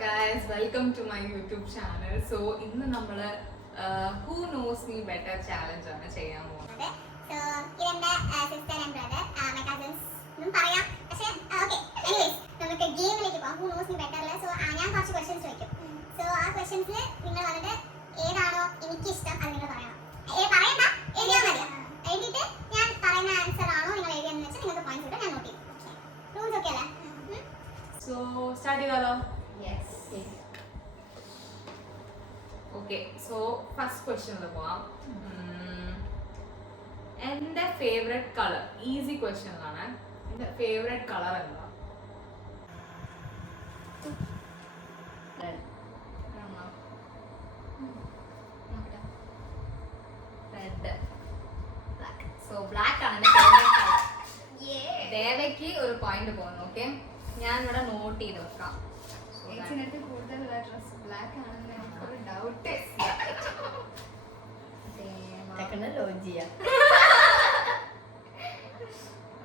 guys, welcome to my YouTube channel. So ഇന്ന് നമ്മള് who knows me better challenge ആണ് ചെയ്യാൻ പോകുന്നത്. So ഇതെന്റെ sister and brother, my cousins ന്നും പറയാം. പക്ഷേ okay, anyways നമുക്ക് ഗെയിമിലേക്ക് പോകാം. Who knows me better ലെ. So ഞാൻ കുറച്ച് questions ചോദിക്കും. So ആ questions നിങ്ങൾ വന്നിട്ട് ഏതാണോ എനിക്ക് ഇഷ്ടം അത് നിങ്ങൾ പറയണം. പറയണ്ട, എഴുതിയാൽ മതി. എഴുതിയിട്ട് ഞാൻ പറയുന്ന ആൻസർ ആണോ നിങ്ങൾ എഴുതിയെന്ന് വെച്ചാൽ നിങ്ങൾക്ക് പോയിന്റ്സ് കിട്ടും. ഞാൻ നോട്ട് ചെയ്യും. റൂൾസ് ഒക്കെ അല്ലേ? So start ചെയ്താലോ? Yes. Okay, so first question പോവാം. എൻ്റെ ഫേവറേറ്റ് കളർ, ഈസി ക്വസ്റ്റ്യൻ ആണ്. എൻ്റെ ഫേവറേറ്റ് കളർ എന്താ? റെഡ്. സോ ബ്ലാക്ക് ആണ് എൻ്റെ ഫേവറേറ്റ് കളർ. ദേവയ്ക്ക് ഒരു പോയിന്റ് പോകുന്നു. ഓക്കെ, ഞാൻ ഇവിടെ നോട്ട് ചെയ്ത് വെക്കാം. കൂടുതലുള്ള ഡ്രസ് ബ്ലാക്ക് ആണെന്ന് എനിക്കൊരു ഡൗട്ട്.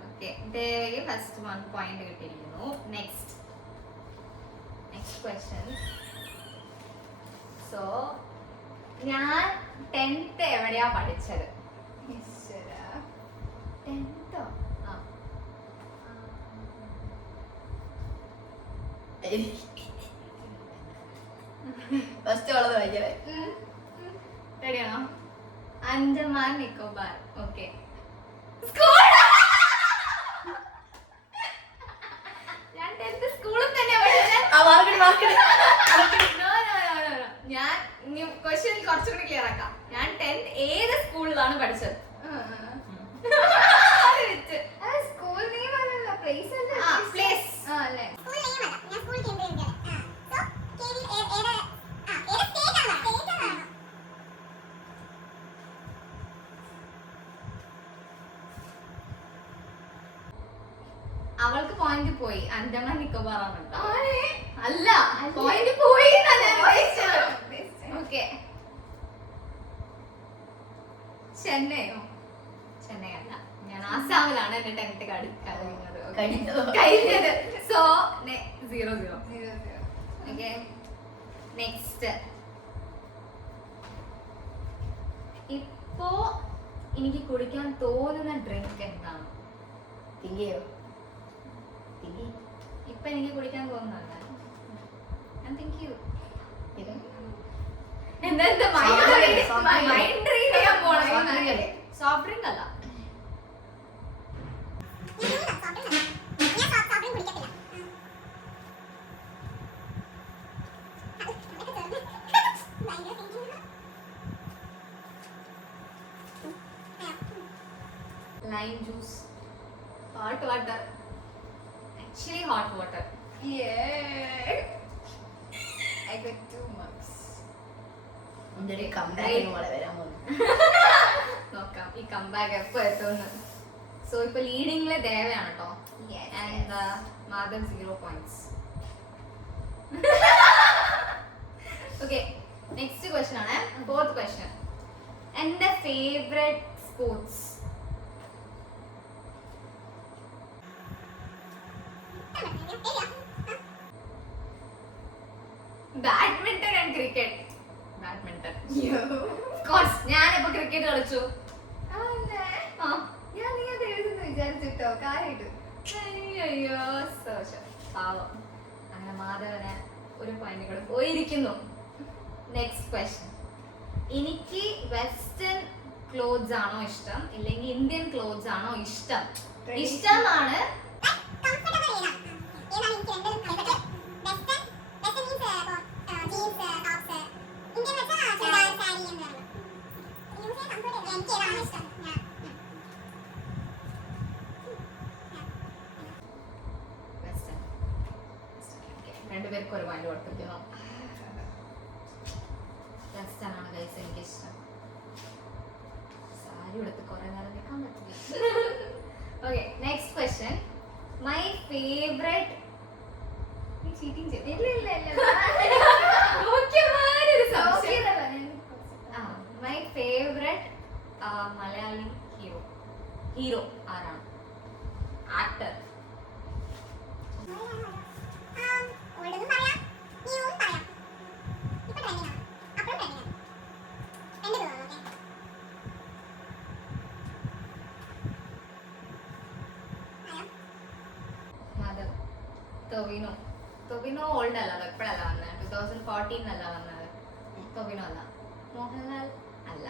ഓക്കെ, ദേവയ്ക്ക് ഫസ്റ്റ് 1 പോയിന്റ് കിട്ടിയിരിക്കുന്നു. Next question. സോ ഞാൻ 10th എവിടെയാ പഠിച്ചത്? 10th ഫസ്റ്റ് ഉള്ളത് ഭയങ്കര റെഡിയാണോ? അഞ്ചമാൻ നിക്കോബാർ. ഓക്കെ, ഞാൻ 10th സ്കൂളിൽ തന്നെ ഞാൻ ക്വസ്റ്റ്യൻ കുറച്ചുകൂടി ക്ലിയർ ആക്കാം. ഞാൻ 10th ഏത് സ്കൂളിലാണ് പഠിച്ചത്? സ്കൂൾ നെയിം അല്ലല്ലോ, പ്ലേസ് അല്ലേ? പ്ലേസ് അല്ലേ? സ്കൂൾ നെയിം അല്ല, ഞാൻ സ്കൂൾ കേന്ദ്രീകരിക്കാൻ. സോ കേവി ഏത് സ്റ്റേറ്റ് ആണ്? അവൾക്ക് പോയിന്റ് പോയി. അഞ്ചമാൻ നിക്കോബാർ ആണ്. അല്ല, പോയിന്റ് പോയി. ഓക്കെ, ചെന്നൈയോ? ചെന്നൈ അല്ല, ഞാൻ ആസാമിലാണ് എന്റെ 10th കഴിഞ്ഞത്. സോ 0-0. Okay, next. ഇപ്പോ എനിക്ക് കുടിക്കാൻ തോന്നുന്ന ഡ്രിങ്ക് എന്താണ്? ഇപ്പൊ എനിക്ക് കുടിക്കാൻ തോന്നുന്നുണ്ട്. സോഫ്റ്റ് ഡ്രിങ്ക് അല്ല. Lime juice, hot water, actually hot water. Yeah. I got 2 marks. നോക്കാം ഈ കംബാക്ക് എപ്പോ എത്തുമെന്ന്. സോ ഇപ്പൊ ലീഡിംഗില് ദേവയാണ് കേട്ടോ. And Madhav 0 points. Okay, next question ആണ്. 4th question. എന്റെ favourite sports? Badminton and cricket. Badminton. Course ഞാനിപ്പോ ക്രിക്കറ്റ് കളിച്ചു. ഞാൻ നീ അത് എഴുതുന്നു വിചാരിച്ചിട്ടോ, കാര്യമായിട്ട്. അയ്യോ പാവം. അങ്ങനെ മാധവന് ഒരു പോയിന്റ് കൂടെ പോയിരിക്കുന്നു. Next question. എനിക്ക് വെസ്റ്റേൺ ക്ലോത്ത്സ് ആണോ ഇഷ്ടം, ഇല്ലെങ്കിൽ ഇന്ത്യൻ ക്ലോത്ത്സ് ആണോ ഇഷ്ടം? ഇഷ്ടമാണ്. രണ്ടുപേർക്ക് ഒരു പോയിന്റ് കൊടുത്തിരിക്കുന്നു. വെസ്റ്റേൺ ആണ് ഗൈസ് എനിക്കിഷ്ടം. സാരി എടുത്ത് കുറെ നേരം നിൽക്കാൻ പറ്റില്ല. Okay, next question. My favourite cheating my favourite Malayali hero ആരാണ്? ആക്ടർ. ഓൾഡെന്നും പറയാം ന്യൂവും പറയാം. ഇപ്പൊ ട്രെൻഡിങ് ആണ്, അപ്പോഴും ട്രെൻഡിങ് ആണ്. രണ്ട് തോന്നുന്നു. മാധവ്. ടൊവിനോ. ടൊവിനോ ഓൾഡ് അല്ല, എപ്പോഴല്ല വന്നത്? 2014 അല്ല വന്നത്. ടൊവിനോ അല്ല. മോഹൻലാൽ അല്ല.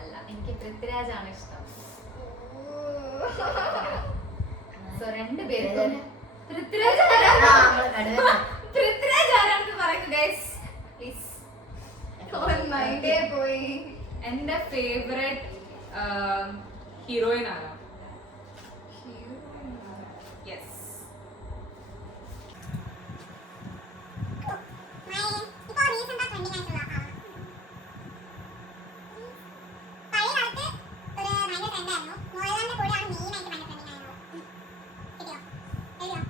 അല്ല, എനിക്ക് പൃഥ്വിരാജ് ആണ് ഇഷ്ടം. സോ രണ്ടുപേരും പൃഥ്വിരാജ് പൃഥ്വിരാജ് ആരാണെന്ന് പറയുക ഗൈസ് പ്ലീസ്. മൈൻഡേ പോയി. എന്റെ ഫേവറേറ്റ് ഹീറോയിൻ ആണ്. യെസ്. ഇപ്പൊ റീസെന്റ് ട്രെൻഡിങ് ആയിട്ടുള്ള ആളാണ്. പഴയ കാലത്ത് ഒരു ഭയങ്കര ട്രെൻഡായിരുന്നു. മോഹൻലാലിന്റെ കൂടെയാണ് മെയിൻ ആയിട്ട് ഭയങ്കര ട്രെൻഡിങ് ആയിരുന്നത്. കിട്ടിയോ? എഴുതിയോ?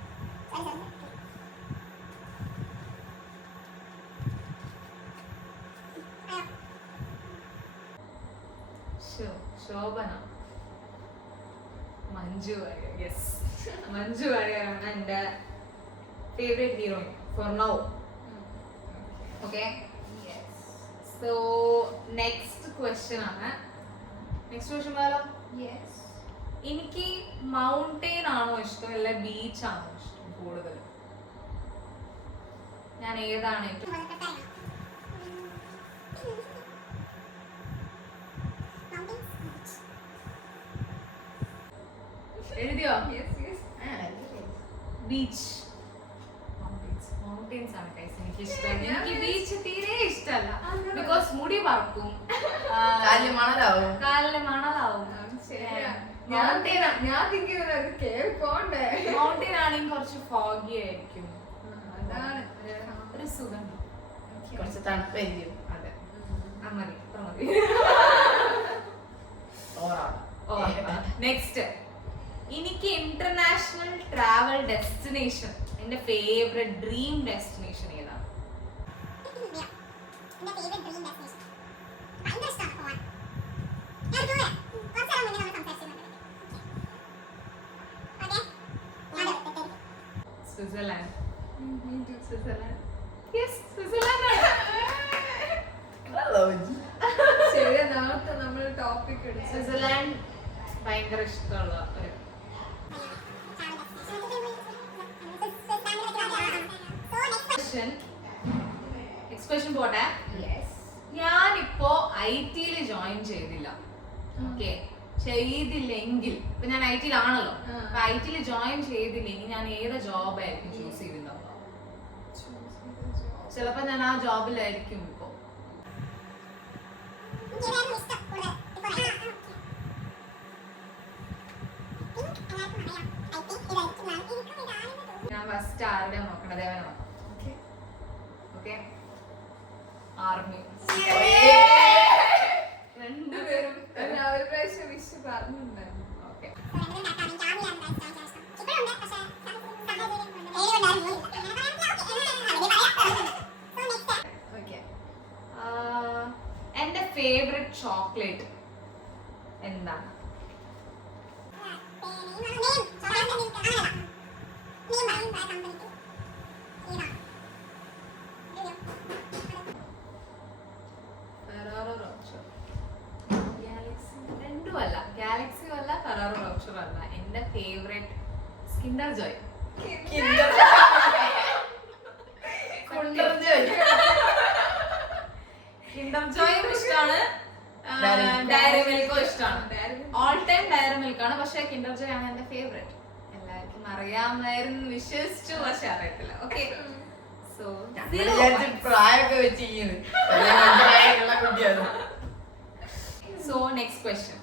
ശോഭന. മഞ്ജു വാര്യർ. യെസ്, മഞ്ജു വാര്യറാണ് എൻ്റെ favourite heroine for now. Okay, so next question ആണ്. നെക്സ്റ്റ് ക്വസ്റ്റ്യൻ പറയാം. യെസ്. എനിക്ക് മൗണ്ടെയിൻ ആണോ ഇഷ്ടം അല്ല ബീച്ച് ആണോ ഇഷ്ടം കൂടുതൽ? ഞാൻ ഏതാണ് ഏറ്റവും എഴുതിയോ? ബീച്ച്. മൗണ്ടെയിൻസ് ആണ് guys എനിക്ക് ഇഷ്ടം. എനിക്ക് ബീച്ച് തീരെ ഇഷ്ടമല്ല. ബിക്കോസ് മുടി പറക്കും, കാലിന് മണലാവും. ഞാൻ തിങ്കിക്കുന്നത് അത് കേറി പോണ്ടേ. മൗണ്ടെയിൻ ആണെങ്കിൽ കുറച്ച് ഫോഗി ആയിരിക്കും, അതാണ് ഒരു സുഖം. കുറച്ച് തണുപ്പായിരിക്കും. അതെ, മതി, അത്ര മതി. നെക്സ്റ്റ്, എനിക്ക് ഇന്റർനാഷണൽ ട്രാവൽ ഡെസ്റ്റിനേഷൻ, എന്റെ ഫേവറേറ്റ് ഡ്രീം ഡെസ്റ്റിനേഷൻ ഏതാണ്? എന്റെ ഫേവറേറ്റ് ഡ്രീം ഡെസ്റ്റിനേഷൻ ഭയങ്കര ഇഷ്ടമാണ് പോവാൻ. ഞാൻ ദൂരെ കുറച്ച് നേരം മുന്നേ നമ്മൾ സംസാരിച്ചിരുന്നു. Okay, Switzerland. Switzerland. Yes, Switzerland. ശരി, നേരത്തെ നമ്മൾ ടോപ്പിക് എടുത്തു. സ്വിറ്റ്സർലാൻഡ് ഭയങ്കര ഇഷ്ടമുള്ള ഒരു എക്സ്പ്രഷൻ പോട്ടെ. ഞാനിപ്പോ IT-ൽ ജോയിൻ ചെയ്തില്ല. ഓക്കെ, ചെയ്തില്ലെങ്കിൽ ഇപ്പൊ ഞാൻ IT-ലാണല്ലോ, അപ്പൊ IT-ൽ ജോയിൻ ചെയ്തില്ലെങ്കിൽ ഞാൻ ഏത് ജോബായിരിക്കും ചൂസ് ചെയ്തിട്ടുണ്ടാവുക? ചിലപ്പോ ഞാൻ ആ ജോബിലായിരിക്കും ഇപ്പൊ. ഞാൻ ഫസ്റ്റ് ആരുടെ നോക്കണത്? ദേവനെ നോക്കാം. Okay, army. രണ്ടുപേരും ഒരു പ്രാവശ്യം വിഷ് പറഞ്ഞിട്ടുണ്ടായിരുന്നു. ഓക്കെ. ഓക്കെ. എന്റെ ഫേവറേറ്റ് ചോക്ലേറ്റ് എന്താണ്? Ferrero Rocher. രണ്ടുമല്ല, ഗാലക്സിയും അല്ല ഫെറാറോ റോച്ചറും അല്ല. എന്റെ ഫേവറേറ്റ് കിൻഡർ ജോയ്. കിൻഡർ ജോയും ഇഷ്ടമാണ്, ഡയറി മിൽക്കും ഇഷ്ടമാണ്. ഓൾ ടൈം ഡയറി മിൽക്ക് ആണ്, പക്ഷെ കിൻഡർ ജോയ് ആണ് എന്റെ ഫേവറേറ്റ്. എല്ലാവർക്കും അറിയാമായിരുന്നു, വിശ്വസിച്ചു, പക്ഷെ അറിയത്തില്ല. ഓക്കെ, സോ പ്രായമൊക്കെ വെച്ചിരിക്കുന്നു. കുട്ടിയാണ്. സോ നെക്സ്റ്റ് ക്വസ്റ്റ്യൻ,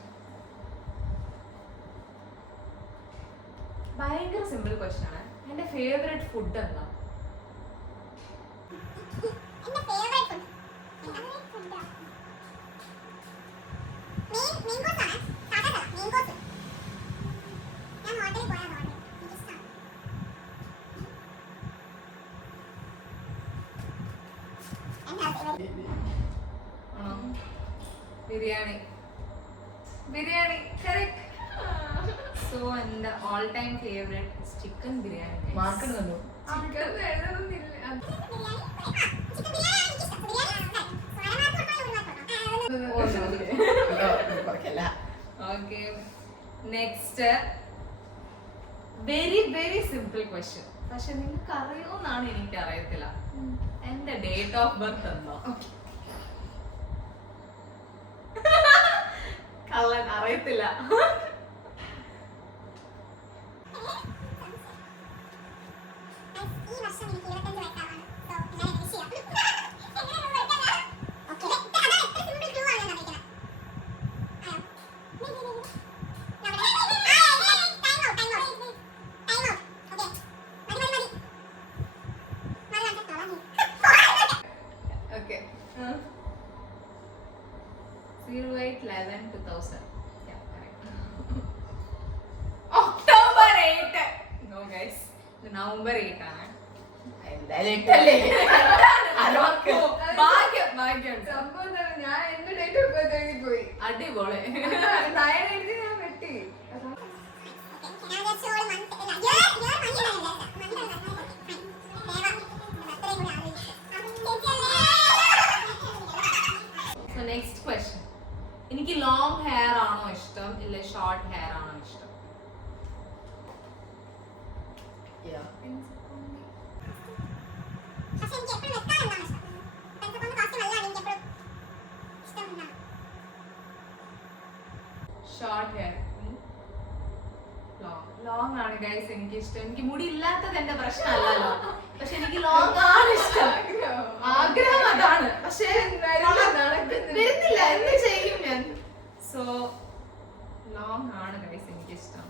ഭയങ്കര സിമ്പിൾ ക്വസ്റ്റ്യൻ ആണ്. എന്റെ ഫേവറേറ്റ് ഫുഡ് എന്താ? Biryani. Biryani, correct. So so എന്റെ all time favourite chicken biryani. മാർക്കിടുന്നുണ്ടോ? ചിക്കൻ എഴുതുന്നില്ല. Okay next very very simple question. പക്ഷെ നിങ്ങൾക്ക് അറിയുമെന്നാണ് എനിക്ക് അറിയത്തില്ല. എന്റെ ഡേറ്റ് ഓഫ് ബർത്ത് എന്തോ? കള്ളൻ അറിയത്തില്ല. ഈ വർഷം എനിക്ക് 25 വയസ്സാവാണ്. സോ ഞാൻ വിഷ് ചെയ്യാം. Okay. 08/11/2000. Yeah, correct. October 8. No guys, ഇത് November 8 ആണ്. എന്തായാലും ഇട്ടല്ലേ? ഭാഗ്യം ഭാഗ്യം. സംഭവം എന്താണ്, ഞാൻ എന്റെ ഡേറ്റ് ഓഫ് ബർത്ത് എഴുതി പോയി. അടിപൊളി. 9 എഴുതി ഞാൻ വെട്ടി. So next question. എനിക്ക് ലോങ് ഹെയർ ആണോ ഇഷ്ടം ഇല്ല ഷോർട്ട് ഹെയർ ആണോ ഇഷ്ടം? Yeah. Short hair. ലോങ് ആണ് ഗൈസ് എനിക്ക് ഇഷ്ടം. എനിക്ക് മുടി ഇല്ലാത്തത് എന്റെ പ്രശ്നമല്ലല്ലോ, പക്ഷെ എനിക്ക് ലോങ് ആണ് ഇഷ്ടം. ആഗ്രഹം അതാണ്, പക്ഷെ വരുന്നില്ല. എന്ത് ചെയ്യും ഞാൻ? സോ ലോങ് ആണ് ഗൈസ് എനിക്ക് ഇഷ്ടം.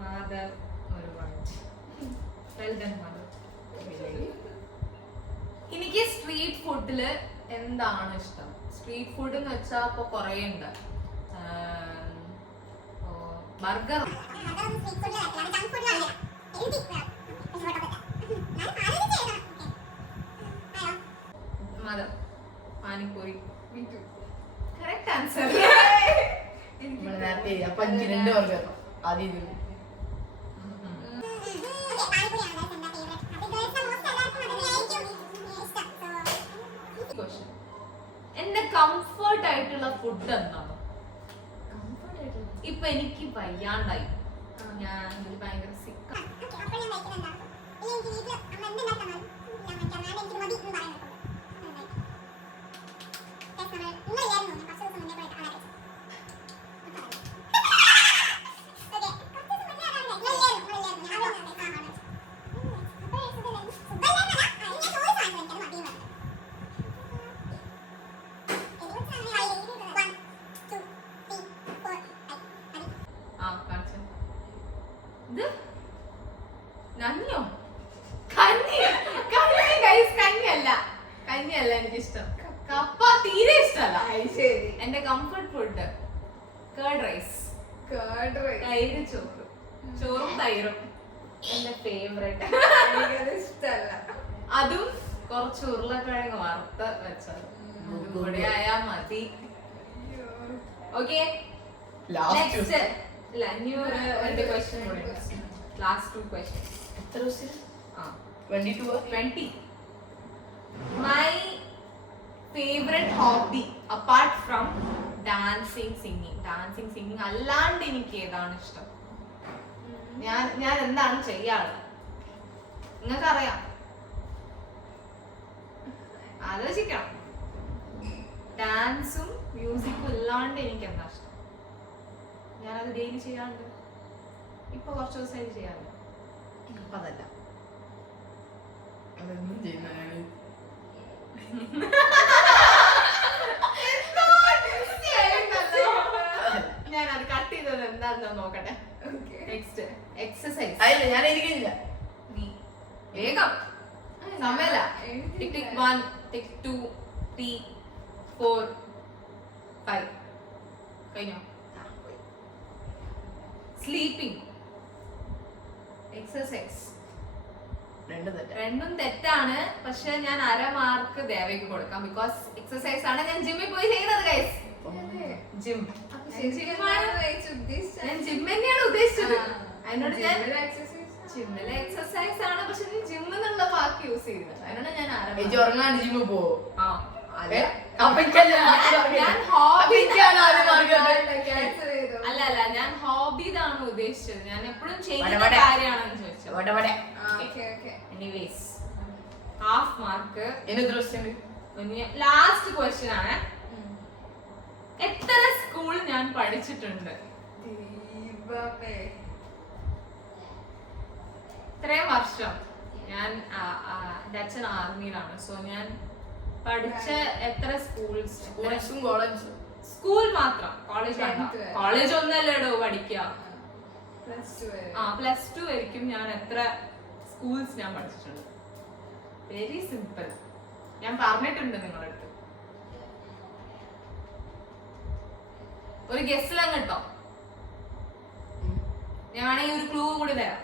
മാധവ് ഒരു പോയിന്റ്. Well done Madhav. എനിക്ക് സ്ട്രീറ്റ് ഫുഡില് എന്താണ് ഇഷ്ടം? സ്ട്രീറ്റ് ഫുഡ് എന്ന് വെച്ചാൽ ഇപ്പൊ കൊറേ ഉണ്ട്. Burger, Madhav panipuri. Correct answer. നമ്മള് നേരത്തെ അപ്പൊ 2 വർഷം ആദ്യം ഇതില്. എന്റെ കംഫർട്ട് ആയിട്ടുള്ള ഫുഡ് എന്താണ്? ഇപ്പൊ എനിക്ക് വയ്യാണ്ടായി, ഞാൻ ഭയങ്കര സിക്ക്. ഇത് നന്യോ? കഞ്ഞിയല്ല എനിക്കിഷ്ടം. കപ്പ തീരെ ഇഷ്ടമല്ല. ശരി. എന്റെ കംഫർട്ട് ഫുഡ് കേർഡ് റൈസ്. തൈര് ചോറ്, ചോറും തൈരും എന്റെ ഫേവറേറ്റ്. എനിക്കത് ഇഷ്ടല്ല. അതും കുറച്ച് ഉരുളക്കിഴങ്ങ് വറുത്ത് വെച്ചത് കൂടെ ആയാ മതി. ഓക്കെ, നെക്സ്റ്റ് രണ്ട് ക്വസ്റ്റ്യൻ കൂടെ. Last 2 questions. എത്ര ദിവസം? ആ 22. 20. My favorite hobby apart from dancing, singing. Dancing, singing അല്ലാണ്ട് എനിക്ക് ഏതാണ് ഇഷ്ടം? ഞാൻ എന്താണ് ചെയ്യാറ്? നിങ്ങൾക്കറിയാം, ആലോചിക്കണം. ഡാൻസും മ്യൂസിക്കും ഇല്ലാണ്ട് എനിക്ക് എന്താ ഇഷ്ടം? ഞാനത് ഡെയിലി ചെയ്യാറുണ്ട്. ഇപ്പൊ കുറച്ച് ദിവസമായിട്ട് ചെയ്യാറില്ല. അപ്പൊ അതല്ല, അതൊന്നും ചെയ്യുന്നതാണ്. ഞാൻ അത് കട്ട് ചെയ്തത് എന്താണെന്ന് നോക്കട്ടെ. Next exercise. അതില്ല, ഞാൻ എനിക്കില്ല. നീ വേഗം, സമയല്ല. ടിക് ടിക് 1 ടിക് 2 3 4 5 കഴിഞ്ഞോ? സ്ലീപ്പിംഗ്, എക്സസൈസ് രണ്ടും തെറ്റാണ്. പക്ഷെ ഞാൻ 1/2 മാർക്ക് ദേവയ്ക്ക് കൊടുക്കാം. ബിക്കോസ് എക്സസൈസ് ആണ് ഞാൻ ജിമ്മിൽ പോയി ചെയ്യുന്നത് ഗൈസ്. ജിം ഞാൻ ജിം അതിനോട് ഞാൻ exercise ജിമ്മിലെ എക്സസൈസ് ആണ്, പക്ഷെ നീ ജിമ്മിൽ നിന്നുള്ള വാക്ക് യൂസ് ചെയ്യുന്നത്. അതിനോട് ഞാൻ ചേച്ചി ഉറങ്ങാണ്ട് ജിമ്മിൽ പോവോ? ആ അതെ അപ്പൊ എനിക്കല്ല ഞാൻ ഹോബി cancel ചെയ്തോ? അല്ല ഞാൻ ഹോബി ഇതാണ് ഉദ്ദേശിച്ചത്. ഞാൻ എപ്പോഴും ചെയ്യുന്ന വട. കാര്യമാണെന്ന് ചോദിച്ചത്. വടവടെ Okay. Anyways half mark. ഇനി ദൃശ്യം ലാസ്റ്റ് ക്വസ്റ്റ്യൻ ആണ്. എത്ര സ്കൂൾ ഞാൻ പഠിച്ചിട്ടുണ്ട്? ദൈവമേ. ഇത്രയും വർഷം ഞാൻ അച്ഛൻ ആർമിയിലാണ്. സോ ഞാൻ പഠിച്ച എത്ര സ്കൂൾസ്? സ്കൂൾസും കോളേജും സ്കൂൾ മാത്രം, കോളേജ് Tenth വരെ. കോളേജ് ഒന്നല്ലേടോ പഠിക്കുക. Plus 2 വരെ. +2 വരെക്കും ഞാൻ എത്ര സ്കൂൾസ് ഞാൻ പഠിച്ചിട്ടുണ്ട്? Very simple. ഞാൻ പറഞ്ഞിട്ടുണ്ട് നിങ്ങളുടെ അടുത്ത്. ഒരു ഗസ്റ്റിലും കേട്ടോ. ഞാൻ വേണമെങ്കിൽ ഒരു ക്ലൂ കൂടി തരാം.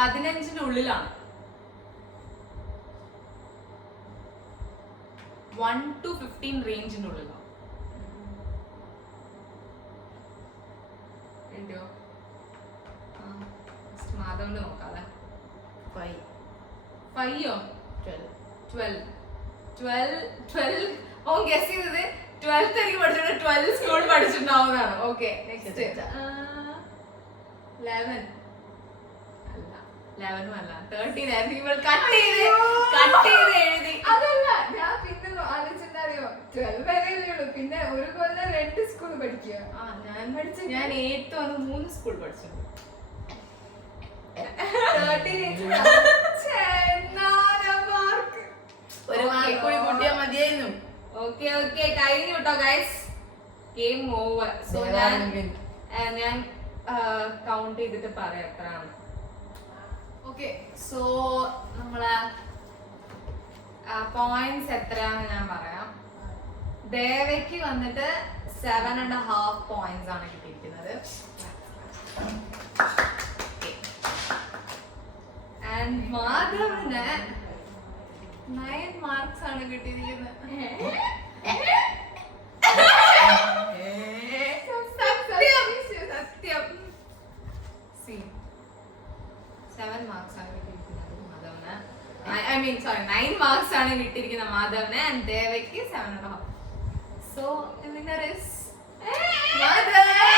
15ന്റെ ഉള്ളിലാണ്. 1 to 15 റേഞ്ചിന്റെ ഉള്ളിലാണ്. എന്തോ മാധവന്റെ നോക്കാതെ. 5 5 12 12 ഓൻ ഗസ് ചെയ്തത് 12th എനിക്ക് പഠിച്ചിട്ട് 12 സ്കൂൾ പഠിച്ചിട്ടുണ്ടാവുന്നതാണ്. ഓക്കെ നെക്സ്റ്റ് 11 അല്ല 11 അല്ല 13 ആയിരുന്നു. ഇവൾ കട്ട് ചെയ്ത് എഴുതി. അതല്ല, ഞാൻ പിന്നെ ആലോചിച്ചറിയോ 12 വരെയല്ലേ ഉള്ളൂ, പിന്നെ ഒരു കൊല്ലം 2 സ്കൂൾ പഠിക്കുക. ഞാൻ 8th വന്ന് 3 സ്കൂൾ പഠിച്ചിട്ടുണ്ട്. 13 മാർക്ക്. ഒരു മാർക്ക് കൂടി കൂട്ടിയാൽ മതിയായിരുന്നു. ഓക്കെ കഴിഞ്ഞു കേട്ടോ ഗൈസ്. Game over. സോ ഞാൻ കൗണ്ട് ചെയ്തിട്ട് പറയാം എത്രയാണ്. ഓക്കെ സോ നമ്മളെ പോയിന്റ്സ് എത്രയാണെന്ന് ഞാൻ പറയാം. ദേവയ്ക്ക് വന്നിട്ട് 7.5 പോയിന്റ്സ് ആണ് കിട്ടിയിരിക്കുന്നത്. ആൻഡ് മാധവന് 9 മാർക്സ് ആണ് കിട്ടിയിരിക്കുന്നത്. സത്യം 7 മാർക്സ് ആണ് കിട്ടിയിരിക്കുന്നത് മാധവന്. ഐ മീൻ സോറി 9 മാർക്സ് ആണ് കിട്ടിയിരിക്കുന്നത് മാധവന്. ആൻഡ് ദേവയ്ക്ക് 7.5. So winner is Madhavan.